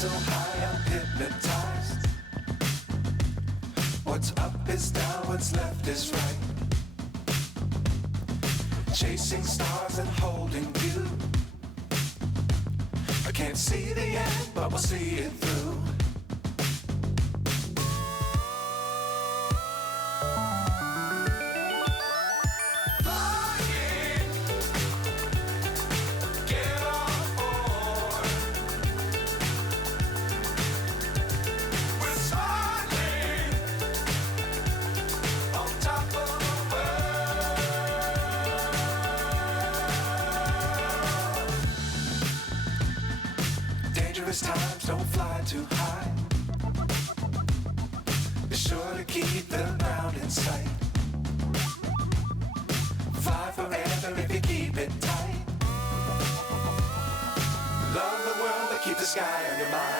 so high, I'm hypnotized. What's up is down, what's left is right. Chasing stars and holding you. I can't see the end, but we'll see it through. Times don't fly too high. Be sure to keep the ground in sight. Fly forever if you keep it tight. Love the world but keep the sky on your mind.